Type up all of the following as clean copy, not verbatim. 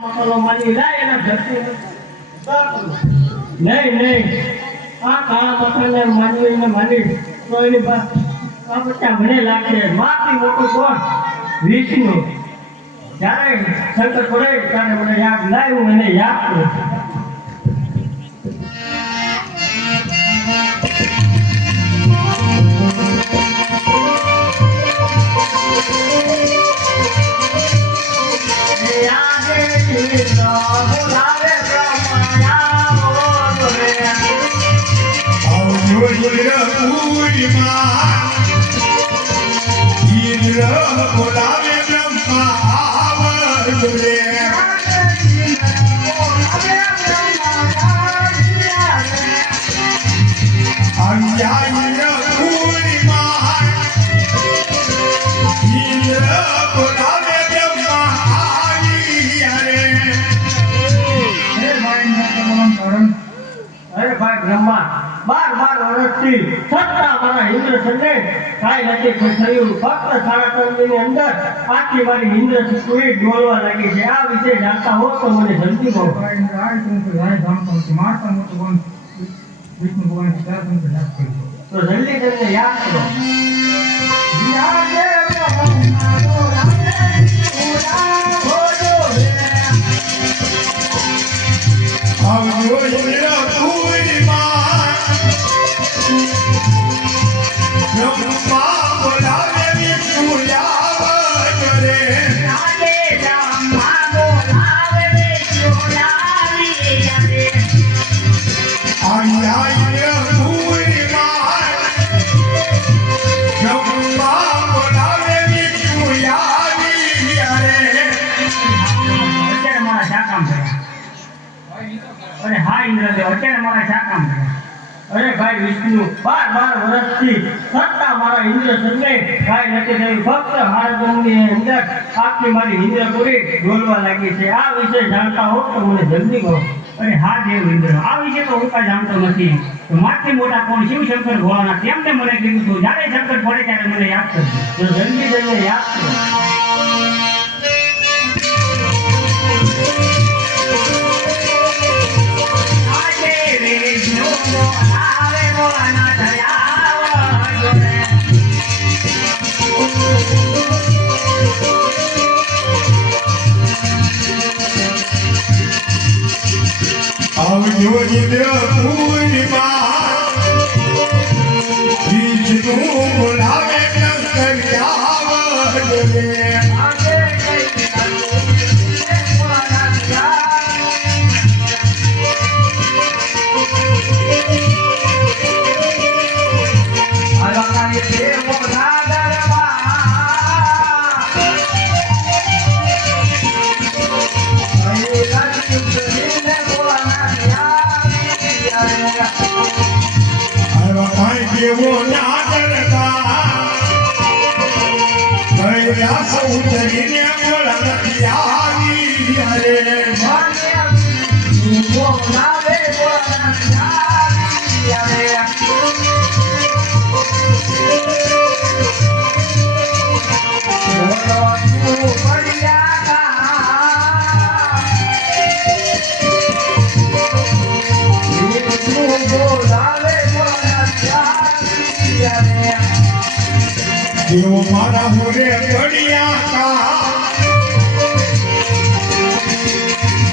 મસાલો માની લાય એના ઘરથી નહીં આ કાળા મસાલા માનવીને માની તો એની આ બધા મને લાગે માથી મોટું કોણ વિષ્ણુ જ્યારે શંકર પડે ત્યારે મને યાદ લાવ્યું એને યાદ કરું આખી મારી ઇન્દ્ર પૂરી ડોલવા લાગી છે આ વિશે જાણતા હો તો મને જલ્દી કહો તો જલ્દી તમને યાદ કરો અરે ભાઈ વિષ્ણુ 12 વર્ષથી સત્તા મારા ઇન્દ્ર સંગે કાંઈ નથી થયું ફક્ત હારગમની અંદર આખી મારી ઇન્દ્ર પૂરી ડોલવા લાગી છે આ વિશે જાણતા હો તો મને જલ્દી કહો અરે હા દેવ ઇન્દ્ર આ વિશે તો હું કાંઈ જાણતો નથી તો માથી મોટા કોણ શિવ શંકર ભોળાનાથ તેમને મને કીધું હતું જ્યારે શંકર પડે ત્યારે મને યાદ કરજો તો જલ્દી જઈને યાદ કરો મારા મોરે પડ્યા કા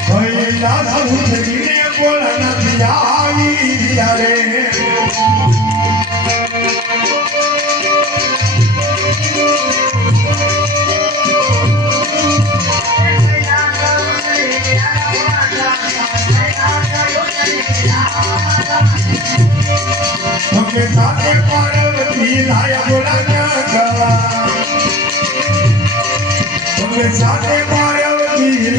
ભઈલા સૌધરીને બોલ નથી આવી રે સાથે પાર્વતી લાયા બોલા સાથે પાર્વતી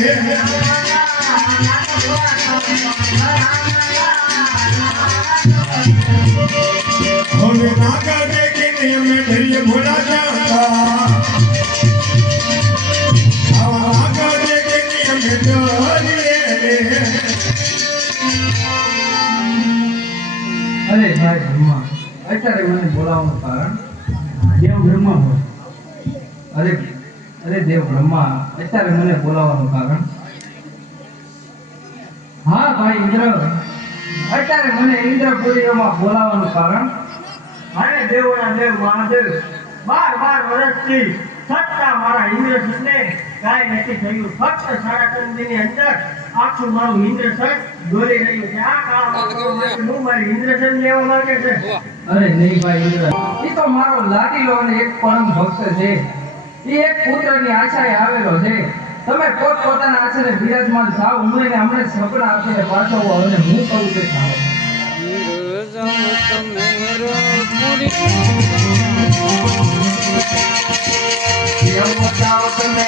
હવે નાગર દેખીને અમે ઘડીએ ભોલા જાતા આવા નાગર દેખીને અમે ડરીએ અરે ભાઈ બ્રહ્મા અત્યારે મને બોલાવવાનું કારણ દેવ બ્રહ્મા હોય અરે દેવ બ્રહ્મા અત્યારે મને બોલાવવાનું કારણ હા ભાઈ ઇન્દ્ર અત્યારે મને ઇન્દ્રપુરીમાં બોલાવવાનું કારણ મારે દેવોના દેવ મહાદેવ 12 વર્ષથી સત્તા મારા ઇન્દ્રસનને કાંઈ નથી થયું. ફક્ત 3.5 દિનની અંદર આખું મારું ઇન્દ્રસન દોરી રહ્યું છે. આ કાળમાં હું મારી ઇન્દ્રસન લેવા માંગે છે. અરે નહીં ભાઈ ઇન્દ્ર એ તો મારો લાડીલો અને એક પરમ ભક્ત છે. એ એક પુત્રની આશાએ આવેલો છે. તમે પોતપોતાના આશરે બિરાજમાન થાવ. હું એને હમણાં સપના આપીને પાછો આવું અને હું કહું તે થાવ. એવું બતાવો તમે.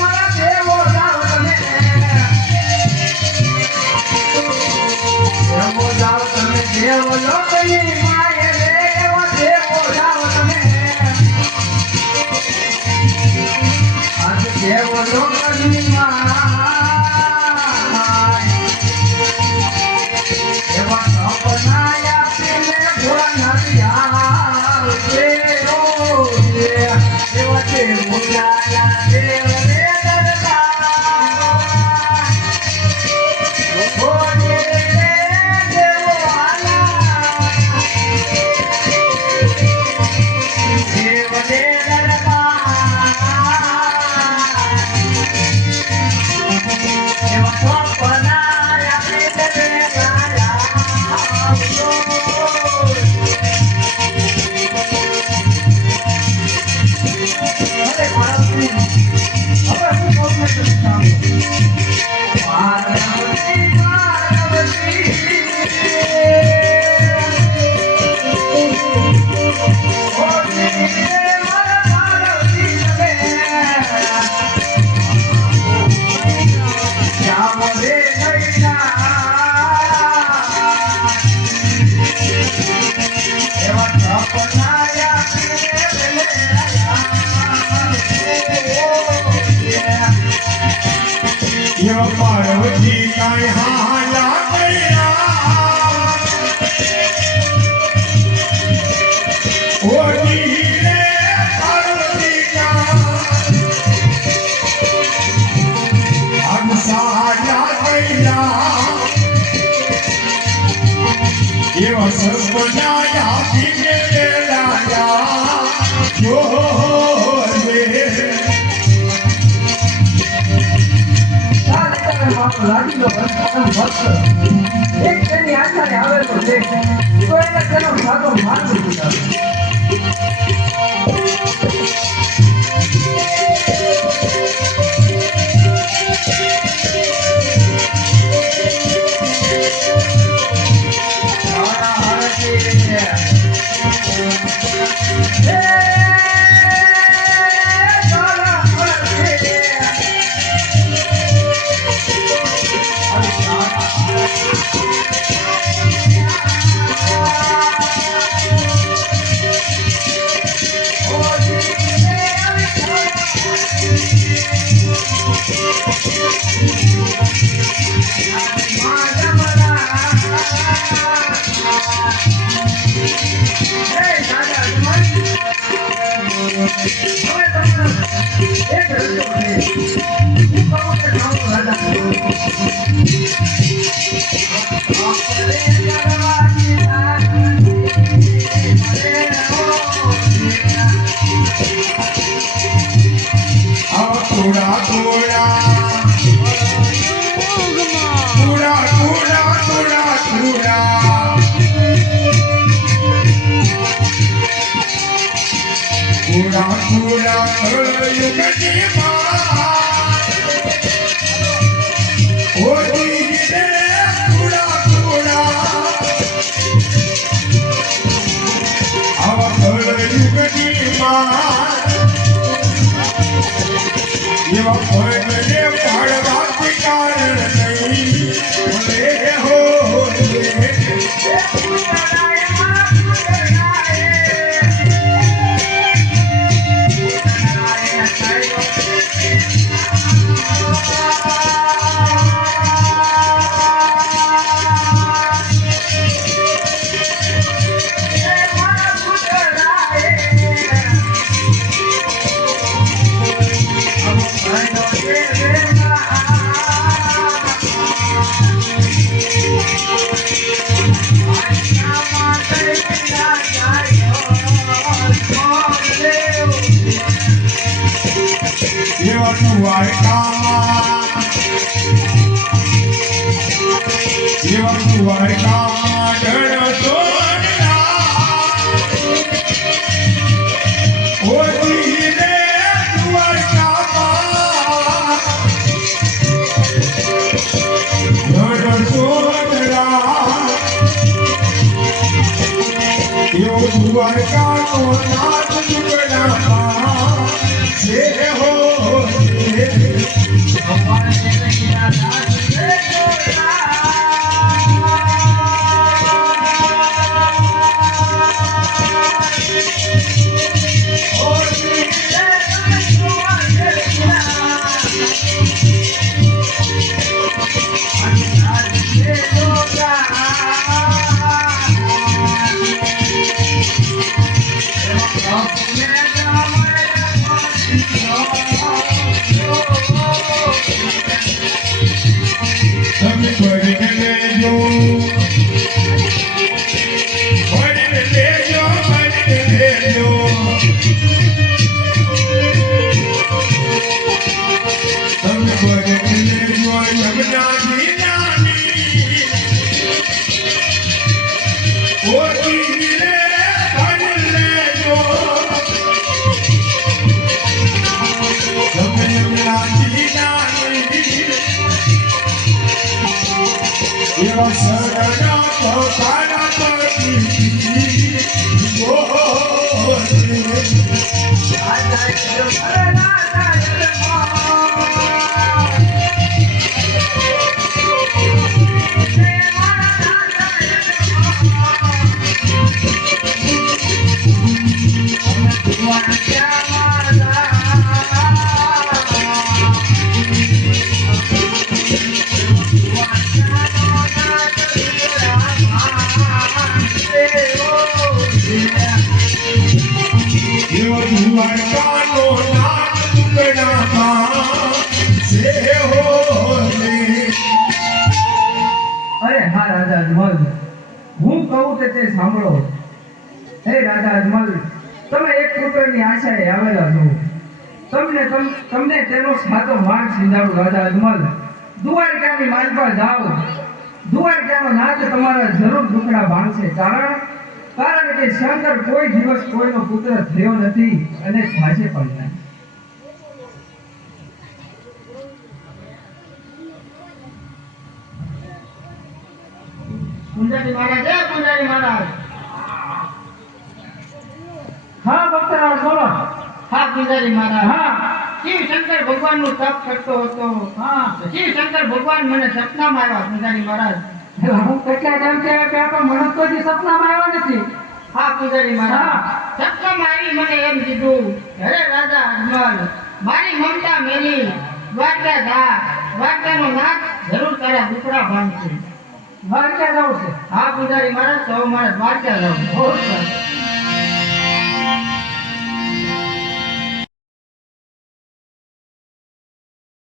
મારા દેવો જાઓ તમે. દેવો જાઓ તમે. દેવો લોકની માએ દેવો દેવો જાઓ તમે. આજ દેવો લોકની માએ એવા સપનાયા પીને ભોળાનાથ આવશે ઓ એવા તે બોલાયા દેવ રે દરબાર ઓ રે દેવો આલા દેવ રે દરબાર એવા સપનાયા પીને પાર્વતી કાંઈ હાલા કર્યા ઓ ધીરે પાર્વતી કાંઈ સાલા કર્યા એવા સપનાયા પીને લાયા જો લાડીલો ભક્ત એક તેની આશાએ આવેલો છે તો એને તેનો સાદો માર્ગ બતાવે. આવા માં એવા ભજને પાડવાથી કારણ નહીં ભલે હો એવા દ્વારકામાં ડર સોનલા ઓજી રે દ્વારકામાં ડર સોનલા એવો દ્વારકાનો નાથ દુગડામાં છે હો તમે ભરીને લેજો ભરીને લેજો ભરીને લેજો તમે ભરીને લેજો યમુનાજી નાની ઓછી રે ભરી લેજો તમે યમુનાજી નાની એવા શરણા પોતાના પતિ દ્વારકાનો નાથ દુગડામાં છે હો અરે હા રાજા અજમલ, હું કહું તે સાંભળો. હે રાજા અજમલ, તમે એક પુત્રની આશાએ આવેલા છો. તમને તેનો સાચો માર્ગ સમજાવું રાજા અજમલ. દ્વારકાની માલપા જાઓ. દ્વારકાનો નાથ તમારા જરૂર દુખડા ભાંગશે. કારણ કે શંકર કોઈ દિવસ કોઈનો પુત્ર થયો નથી અને થશે પણ નહીં. પૂંજારી મહારાજ જય પૂંજારી મહારાજ. હા ભક્તરાજ બોલો. હા પૂંજારી મહારાજ. હા શિવ શંકર ભગવાનનું તપ કરતો હતો. હા શિવ શંકર ભગવાન મને સપનામાં આવ્યા પૂંજારી મહારાજ. હું કેટલા ટાઈમ થયા કે આપણે મને કોઈ સપનામાં આવ્યો નથી. હા પૂંજારી મહારાજ. સપનામાં આવી મને એમ કીધું, હરે રાજા અજમલ, મારી મમતા મેરી દ્વારકા જા. દ્વારકાનો નાથ જરૂર તારા દુખડા ભાંગશે. દ્વારકા જવું છે. હા પૂંજારી મહારાજ, તો મારે દ્વારકા જવું. બહુ સરસ.